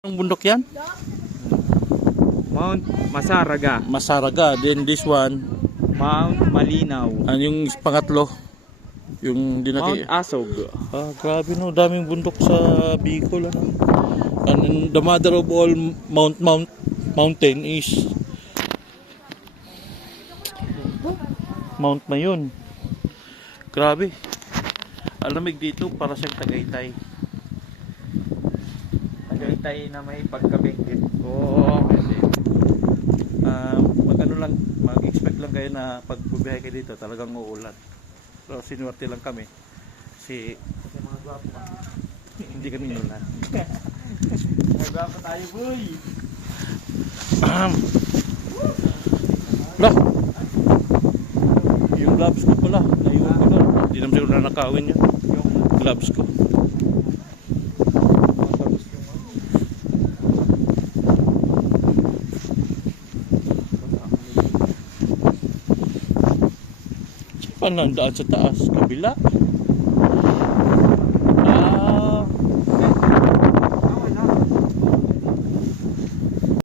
Anong bundok yan? Mount Masaraga, Masaraga. Then this one, Mount Malinaw, ano yung pangatlo? Yung Mount dinaki. Asog. Ah, grabe no, daming bundok sa Bicol. Ano? And the mother of all mountain is Mount Mayon. Grabe. Alamig dito para siyang Tagaytay. Tagaytay na may pagkabingkit. Oo, kasi mag-ano lang, mag-expect lang kayo na pag bubiyahe kayo dito, talagang uulan. So, sinuwerte lang kami. Kasi Mga gwapo pa. hindi kami inulan. Mga gwapo tayo, boy! Lah! Yung gloves ko pala, naiwan ko doon. Hindi naman siguro na nakawin yun. Gloves ko. Saan lang daan sa taas? Kabila?